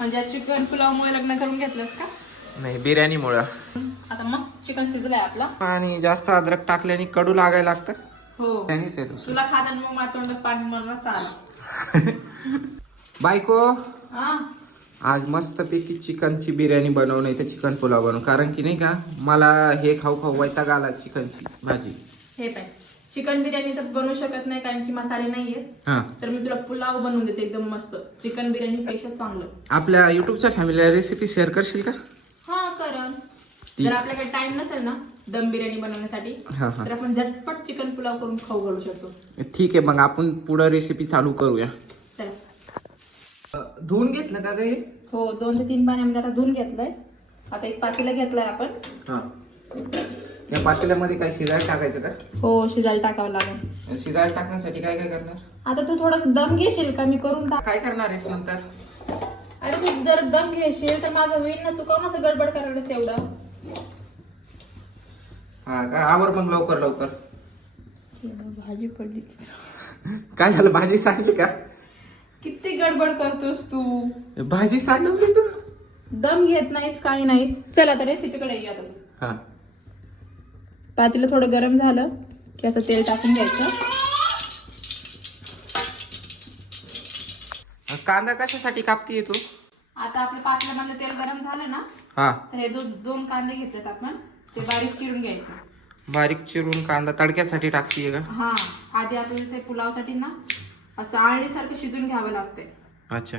म्हणजे चिकन पुलावमुळे लग्न करून घेतलंस का? नाही, बिर्याणीमुळं. आता मस्त चिकन शिजलंय आपला. आणि जास्त अद्रक टाकल्याने कडू लागायला लागतं. हो, त्यानेच आहे दुसरं. तुला खाताना मग माझ्या तोंडात पाणी मला चाल. बायको, हा, आज मस्त पैकी चिकनची बिर्याणी बनव, नाही तर चिकन पुलाव बनव. कारण की नाही का, मला हे खाऊ खाऊ वैताग आला चिकनची भाजी. हे पाय, चिकन बिर्याणी तर बनवू शकत नाही कारण की मसाले नाहीये. हा, तर मी तुला पुलाव बनवून देते एकदम मस्त, चिकन बिर्याणी पेक्षा चांगलं. आपल्या युट्यूबच्या फॅमिलीला रेसिपी शेअर करशील का? हा करण. जर आपल्याकडे टाइम नसेल ना दम बिर्याणी बनवण्यासाठी, हा हा, तर आपण झटपट चिकन पुलाव करून खाऊ घालू शकतो. ठीक आहे, मग आपण पुढे रेसिपी चालू करूया. चला. धुवून घेतलं का ग? हो, 2 ते 3 पाण्यामध्ये आता धुवून घेतलंय. आता एक पातेलं घेतलंय आपण. हा, या पातेल्यामध्ये काय शिजायला टाकायचं का? हो, शिजायला टाकावं लागेल. शिजायला टाकण्यासाठी काय काय करणार? आता तू थोडस दम घेशील का? मी करून टाक. काय करणार आहेस नंतर? अरे तू जर दम घेशील तर माझं होईल ना. तू का असं गडबड करायलास एवढं? हा का, आवर मग लवकर लवकर. भाजी पडली. काय झालं, भाजी सांगली का? किती गडबड करतोस तू? भाजी सांगली तू? दम घेत नाहीस, काही नाहीस. चल आता रेसिपीकडे येऊ. आता हा, पातेलं थोडं गरम झालं की असं तेल टाकून घ्यायचं. कांदा कशासाठी कापतीये तू? आता आपल्या पातेल्यामधलं तेल गरम झालं ना, हा, तर हे दोन कांदे घेतलेत आपण. ते बारीक चिरून घ्यायचं. बारीक चिरून कांदा तडक्यासाठी टाकतीये का? हा, आधी आपल्याला ते पुलावसाठी ना असं आळणीसारखं शिजून घ्यावं लागतंय. अच्छा,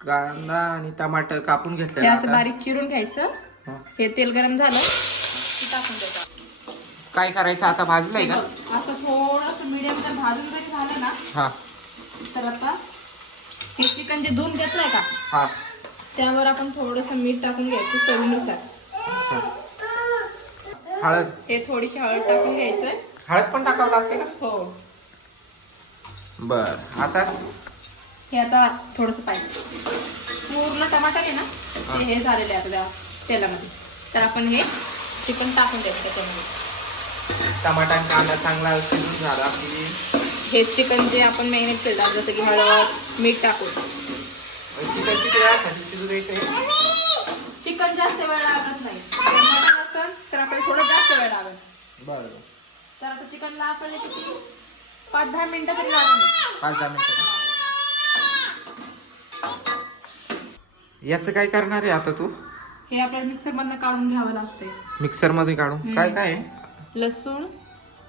कांदा आणि टमाटर कापून हे घेतलं असं बारीक चिरून घ्यायचं. हे तेल गरम झालं की टाकून द्यायचं. काय करायचं आता, भाजलंय का? असं थोडस मीडियम जर भाजून जरी झालं ना, हा, तर आता हे चिकन जे धुवून घेतलंय का, हा, त्यावर आपण थोडस मीठ टाकून घ्यायचं चवीनुसार. हळद? हे थोडीशी हळद टाकून घ्यायचंय. हळद पण टाकावं लागते का? हो. बर, आता हे आता थोडस पाहिजे. पूर्ण टमाटर आहे ना, ते हे झालेले आता त्या तेलामध्ये. तर आपण हे चिकन टाकून द्यायचं त्याच्यामध्ये. टमाटा आणि कांदा चांगला शिजून झाला की हे चिकन जे आपण मॅरिनेट केलं, जसं की हळद मीठ टाकून. चिकन किती वेळासाठी शिजू द्यायचं? चिकन जास्त वेळ लागत नाही. मटन असेल तर आपल्याला थोडं जास्त वेळ लागेल. बरं, तर आता चिकनला आपल्याला किती 5-10 मिनिटं तरी लागेल. 5-10 मिनिटं. याचं काय करणार आहे आता तू? हे आपल्याला मिक्सर मधनं काढून घ्यावं लागतंय. मिक्सर मध्ये काढून काय काय आहे? लसूण,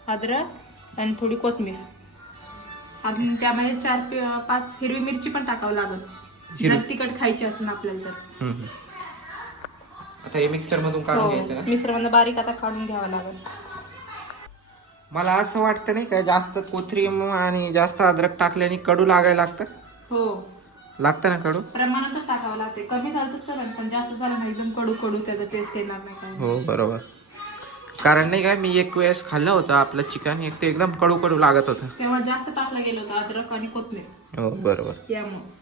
अद्रक आणि थोडी कोथिंबीर. अजून त्यामध्ये 4-5 हिरवी मिरची पण टाकावं लागेल, जर तिखट खायची असेल आपल्याला तर. आता हे मिक्सर मधून काढून घ्यायचं ना? मिक्सर मधनं बारीक आता काढून घ्यावं लागेल. मला असं वाटतं नाही का, जास्त कोथिंबीर आणि जास्त अद्रक टाकल्याने कडू लागायला लागतं. हो, लागतं ना कडू? प्रमाणातच टाकावं लागते. कमी झालं तर चालेल, पण जास्त झालं ना एकदम कडू कडू त्याचा टेस्ट येणार नाही काय. हो बरोबर. कारण नाही का, मी एक वेळेस खाल्लं होतं आपलं चिकन, एक ते एकदम कडू कडू लागत होतं. तेव्हा जास्त टाकलं गेलं होतं अद्रक आणि कोथिंबीर. हो बरोबर. यामुळे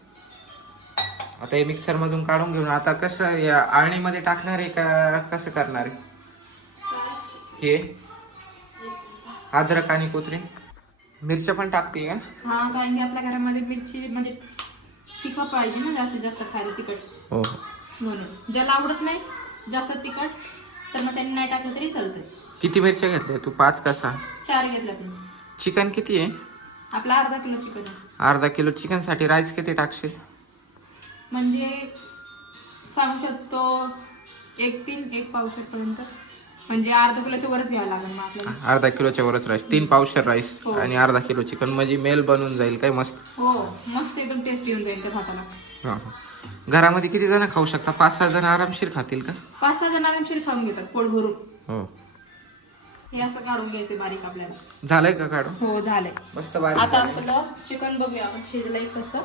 आता हे मिक्सर मधून काढून घेऊन आता कसं या आळणीमध्ये टाकणार आहे का कसं करणार आहे? हे अद्रक आणि कोथिंबीर, मिरच्या पण टाकते का? हा, कारण की आपल्या घरामध्ये मिरची म्हणजे तिखट पाहिजे ना, जास्तीत जास्त खायला तिखट. हो, म्हणून ज्याला आवडत नाही जास्त तिखट, तर मग त्यांनी नाही टाकलं तरी चालतंय. किती मिरच्या घेतल्या तू? 5 का 6? 4 घेतल्या तुम्ही. चिकन किती आहे? आपला अर्धा किलो चिकन आहे. अर्धा किलो चिकन साठी राईस किती टाकशील? म्हणजे सांगू शकतो 1-3 पावशेर पर्यंत. म्हणजे अर्धा किलोच्या वरच घ्यावं लागेल मग आपल्याला. अर्धा किलोच्या वरच राईस, 3 पावशेर राईस हो. आणि अर्धा किलो चिकन, म्हणजे मेल बनून जाईल काय मस्त. हो, मस्त एकदम टेस्टी होऊन जाईल त्या भाताला. हा. घरामध्ये किती जण खाऊ शकता? 5-6 जण आरामशीर खातील का? 5-6 जण आरामशीर खाऊन घेतात पोट भरून. हो. हे असं काढून घ्यायचे बारीक आपल्याला. झालंय का काढून? हो, झालंय. मस्त बारीक. आता आपलं चिकन बघूया आपण शिजलंय कसं.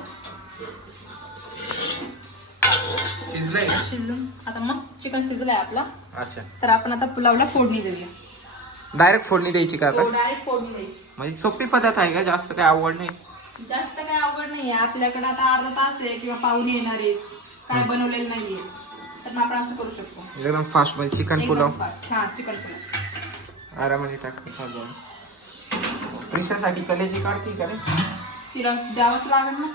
शिजलंय का? शिजून आता मस्त चिकन शिजलंय आपला. अच्छा, तर आपण आता पुलावला फोडणी देऊया. डायरेक्ट फोडणी द्यायची का आता? डायरेक्ट फोडणी द्यायची. म्हणजे सोपी पद्धत आहे का? जास्त काय आवड नाही? जास्त काय आवड नाहीये आपल्याकडे. आता अर्धा तास आहे किंवा पाहुणे येणार आहेत, काय बनवलेलं नाहीये, तर मग आपण असं करू शकतो. एकदम फास्ट म्हणजे चिकन पुलाव. एकदम fast. हा, चिकन पुलाव आरामाने टाकते. रिशासाठी कलेजी काढते का रे? तिला द्यावंच लागेल ना.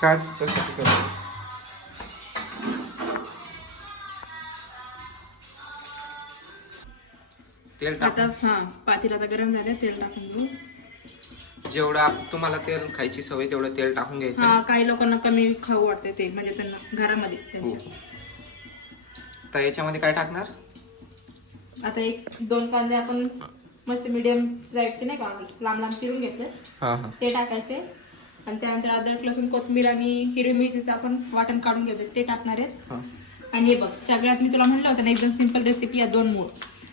काढ त्याच्यासाठी करतो. तेल आता टाकून हा पातेलं आता गरम झालं, तेल टाकून घेऊ. तुम्हाला तेल खायची सवय तेवढं तेल टाकून घ्यायचं. हा, काही लोकांना कमी खाऊ वाटते तेल, म्हणजे त्यांना घरामध्ये हो. त्यांच्या. तर याच्यामध्ये काय टाकणार? आता 1-2 कांदे आपण मस्त मीडियम साईजचे नाही का लांब लांब चिरून घेतले, हा हा. ते टाकायचे. आणि त्यानंतर अद्रक लसूण कोथिंबीर आणि हिरवी मिरचीचं आपण वाटण काढून घ्यायचं, ते टाकणार आहेत. हा. आणि हे बघ, सगळ्यात मी तुला म्हणलं होतं ना, एकदम सिंपल रेसिपी या 2 मूळ.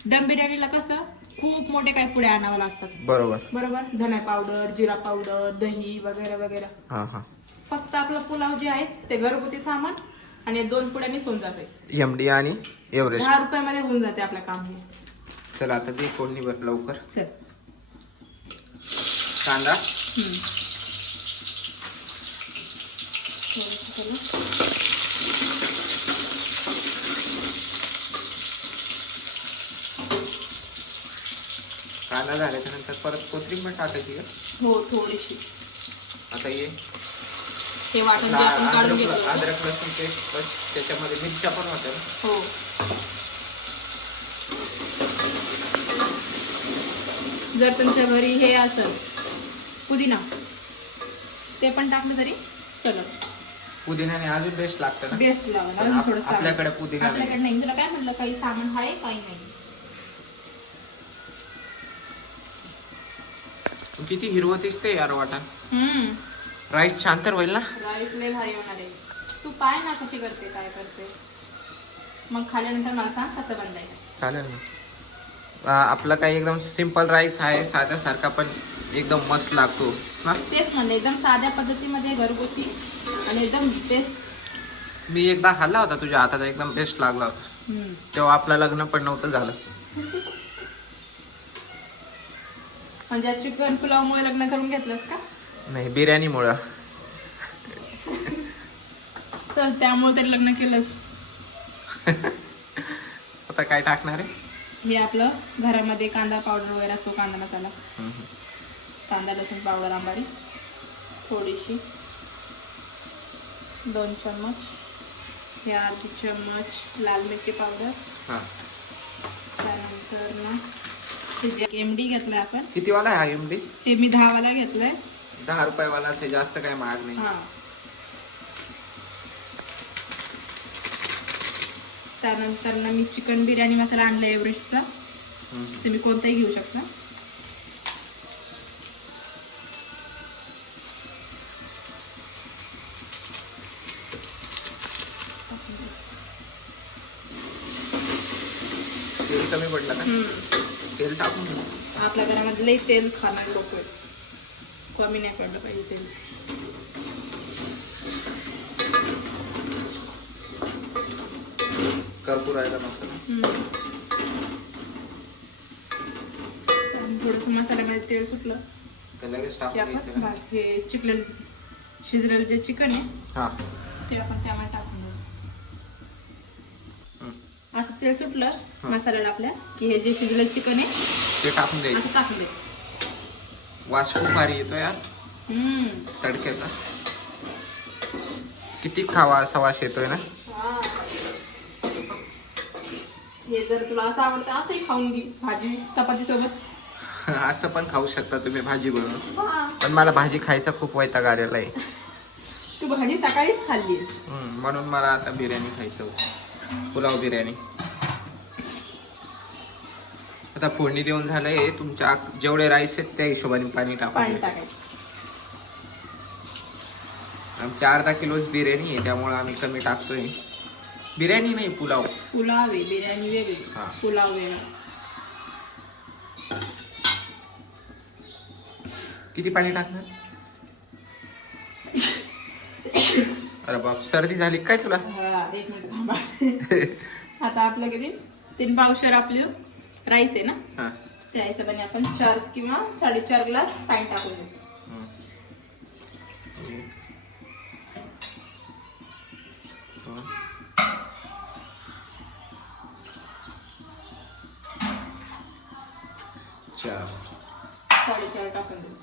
दम बिर्याणीला कसं खूप मोठे काही पुढे आणावं लागतात. बरोबर. धना पावडर, जिरा पावडर, दही वगैरे वगैरे. हा हा. फक्त आपलं पुलाव जे आहे ते घरगुती सामान आणि 2 पुड्यांनीच होऊन जाते. MD आणि एव्हरेस्ट. 10 रुपयामध्ये होऊन जाते आपलं काम हे. चला आता दे फोडणी बर लवकर. चल. कांदा. कांदा झाल्याच्या नंतर परत कोथिंबीर टाकायची का? हो, थोडीशी. आता हे वाटण जे आपण काढून घेतो. अद्रक लसूण पेस्ट, बस त्याच्यामध्ये मिरच्या पण होत्या. हो. जर तुमच्या घरी हे असेल पुदिना, ते पण टाकलं तरी चलत. पुदिन्याने अजून बेस्ट लागतं ना. बेस्ट लागेल. अजून थोडं आपल्याकडे पुदिना नाही. आपल्याकडे नाही. तुला काय म्हटलं, काही सामान आहे काही नाही. किती हिरवं दिसते यार वाटण. राईस छान तर होईल ना. राईस लय भारी होणार आहे. तू पाय ना कशी करते, काय करते, मग खाल्यानंतर मला सांग कसं बनलाय. चालेल ना. आपला काही एकदम सिंपल राईस आहे, साध्यासारखा, पण एकदम मस्त लागतो ना. तेच म्हणले, एकदम साध्या पद्धतीमध्ये घरगुती आणि एकदम बेस्ट. मी एकदा खाल्ला होता तुझ्या हाताचा, एकदम बेस्ट लागला होता. तेव्हा आपलं लग्न पण नव्हतं झालं. म्हणजे चिकन पुलावमुळे लग्न करून घेतलंस का? नाही, बिर्याणीमुळं. तर त्यामुळे तरी लग्न केलंस. आता काय टाकणार आहे? हे आपलं घरामध्ये कांदा पावडर वगैरे असतो, कांदा मसाला, कांदा लसूण पावडर आंबारी थोडीशी, 2 चम्मच, हे 1/2 चम्मच लाल मिरची पावडर. त्यानंतर ना हे जे MD घेतलाय आपण. किती वाला आहे MD? ते मी 10 वाला घेतलाय. 10 रुपयावाला, ते जास्त काय महाग नाही. हा. त्यानंतर ना मी चिकन बिर्याणी मसाला आणला एव्हरेस्टचा. तुम्ही कोणताही घेऊ शकता. तेल कमी पडलं का? तेल टाकून घेऊ. आपल्या घरामध्ये लई तेल खाणार लोक आहेत, कमी नाही पडलं पाहिजे तेल. कर्पूरायला मसाला. थोडस मसाल्यामध्ये तेल सुटलं तर लगेच की टाकून आपण घ्यायचं. हे शिजलेलं जे चिकन आहे हा. ते आपण त्यामध्ये टाकून देऊ. असं तेल सुटलं मसाल्याला आपल्या की हे जे शिजलेलं चिकन आहे ते टाकून द्यायचं. असं टाकून द्यायचं. वास खूप भारी येतो यार तडक्याचा. किती खावा असा वास येतोय ना. हे जर तुला असं आवडतं असंही खाऊन घे, भाजी चपाती सोबत. असं पण खाऊ शकता तुम्ही भाजी बनवून. पण मला भाजी खायचा खूप वैताग आलेला आहे. तू भाजी सकाळीच खाल्लीस. म्हणून मला आता बिर्याणी खायचं होतं, पुलाव बिर्याणी. आता फोडणी देऊन झालंय. तुमच्या जेवढे राईस आहेत त्या हिशोबाने पाणी टाकायचं. आमच्या 1/2 किलोच बिर्याणी आहे, त्यामुळे आम्ही कमी टाकतोय. बिर्याणी नाही, पुलाव. पुलाव आहे, बिर्याणी वेगळी, पुलाव वेगळा. किती पाणी टाकणार? अरे बाप, सर्दी झाली काय तुला? 1 मिनिट थांबा. आता आपलं किती 3 पावशेर आपली राईस आहे ना, त्या हिशोबाने आपण 4 किंवा 4.5 ग्लास पाणी टाकून देऊ. चार. 4.5 टाकून देऊ.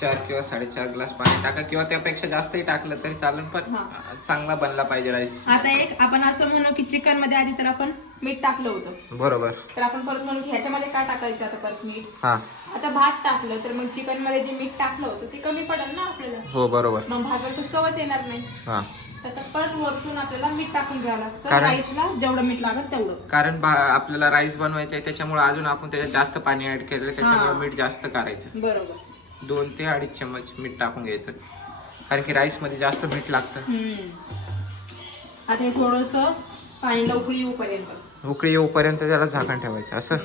4 किंवा 4.5 ग्लास पाणी टाका किंवा त्यापेक्षा जास्तही टाकलं तरी चालेल, पण हा. चांगला बनला पाहिजे राईस. आता एक आपण असं म्हणू की चिकन मध्ये आधी तर आपण मीठ टाकलं होतं, बरोबर. तर आपण परत म्हणू की ह्याच्यामध्ये काय टाकायचं आता परत मीठ. हा. आता भात टाकलं तर मग चिकन मध्ये जे मीठ टाकलं होतं ते कमी पडेल ना आपल्याला, हो बरोबर. मग भाताला तर चवच येणार नाही. हा. तर परत वरतून आपल्याला मीठ टाकून घ्यावं लागतं, कारण- राईसला जेवढं मीठ लागत तेवढं. कारण आपल्याला राईस बनवायचं आहे त्याच्यामुळे अजून आपण त्याच्यात जास्त पाणी ऍड केलं, त्याच्यामुळे हा. मीठ जास्त करायचं. बरोबर. 2 ते 2.5 चम्मच मीठ टाकून घ्यायचं, कारण की राईस मध्ये जास्त मीठ लागतं. आता हे थोडस पाणीला उकळी येऊपर्यंत, उकळी येऊपर्यंत त्याला झाकण ठेवायचं असं.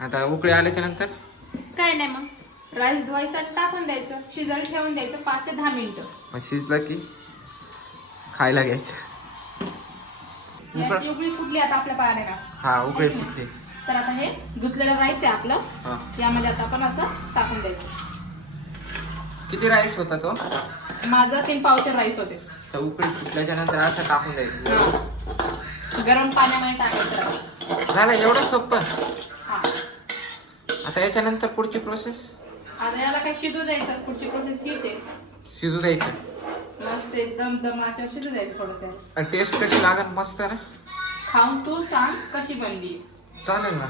आता उकळी आल्याच्या नंतर काय नाही मग राईस धुवायचा टाकून द्यायचं, शिजायला ठेवून द्यायचं 5 ते 10 मिनिटं. मग शिजलं की खायला घ्यायचं. याची उकळी फुटली आता आपल्या पाण्याला. हा, उकळी फुटली. तर आता हे धुतलेलं राईस आहे आपलं, हा. यामध्ये आता आपण असं टाकून द्यायचं. किती राईस होता तो? माझं 3 पावशेर राईस होते. तर उकळी फुटल्याच्या नंतर असं टाकून द्यायचं. गरम पाण्यामध्ये टाकायचं राईस. झालं, एवढं सोपं. हा. आता याच्यानंतर पुढची प्रोसेस आता याला काय शिजू द्यायचं, पुढची प्रोसेस हीच आहे. शिजू द्यायचं. मस्त एकदम दमाच्या शिजू द्यायचं थोडंसं. आणि टेस्ट कशी लागेल? मस्त ना. खाऊन तू सांग कशी बनली. चालेल ना.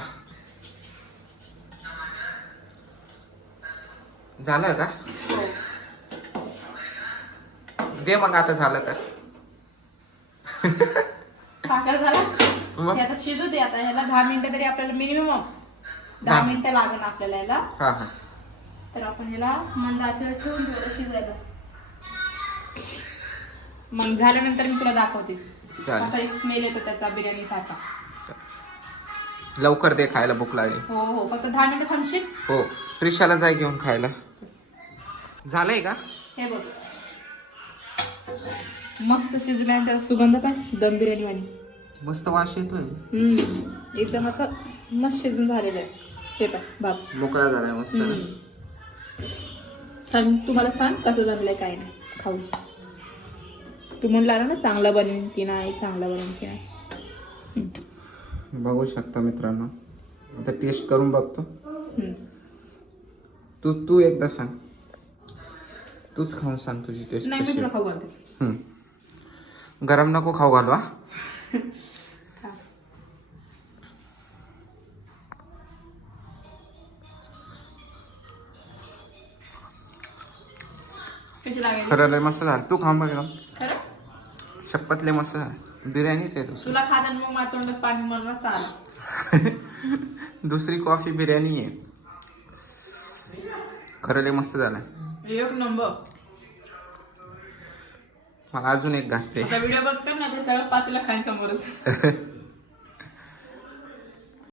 झालं का? हो. दे मग आता झालं तर. साखर झालाच. मग? हे आता शिजू दे. आता ह्याला 10 मिनिटं तरी आपल्याला मिनिमम 10 मिनिटं लागेल आपल्याला याला. हा हा. तर आपण ह्याला मंद आचेवर ठेवून ठेवलं शिजायला. मग झाल्यानंतर मी तुला दाखवते. चालेल. असा एक स्मेल येतो त्याचा बिर्याणी सारखा. लवकर दे, खायला भूक लागली. हो हो, फक्त 10 मिनिटं थांबशील. हो, रिक्षाला जाय घेऊन खायला. झालंय का? हे बघ मस्त शिजल्यानंतर त्याचा सुगंध पण दम बिर्याणी वाणी. मस्त वास येतोय. एकदम असं मस्त शिजून झालेलं आहे. हे का भात मोकळा झालाय मस्त ना. तर तुम्हाला सांग कसं बनलंय काय नाही खाऊ. तू म्हणला ना चांगला बनेल की नाही, चांगला बनेल की नाही. बघू शकता मित्रांनो, आता टेस्ट करून बघतो. तू एकदा सांग, तूच खाऊन सांग तुझी टेस्ट नाही मी कशी. तुला खाऊ घालते. गरम नको खाऊ घालवा. कशी लागेल? खरं लय मस्त झालं. तू खाऊन बघ. खरं शपथ लय मस्त झालं. बिर्याणीच आहे दुसरी. तुला खाताना मग माझ्या तोंडात पाणी मला चाल. दुसरी कॉफी बिर्याणी आहे. खरं लय मस्त झालं. एक नंबर. मला अजून एक घास दे. व्हिडिओ बघतो ना ते सगळं पातीला खाईन समोरच.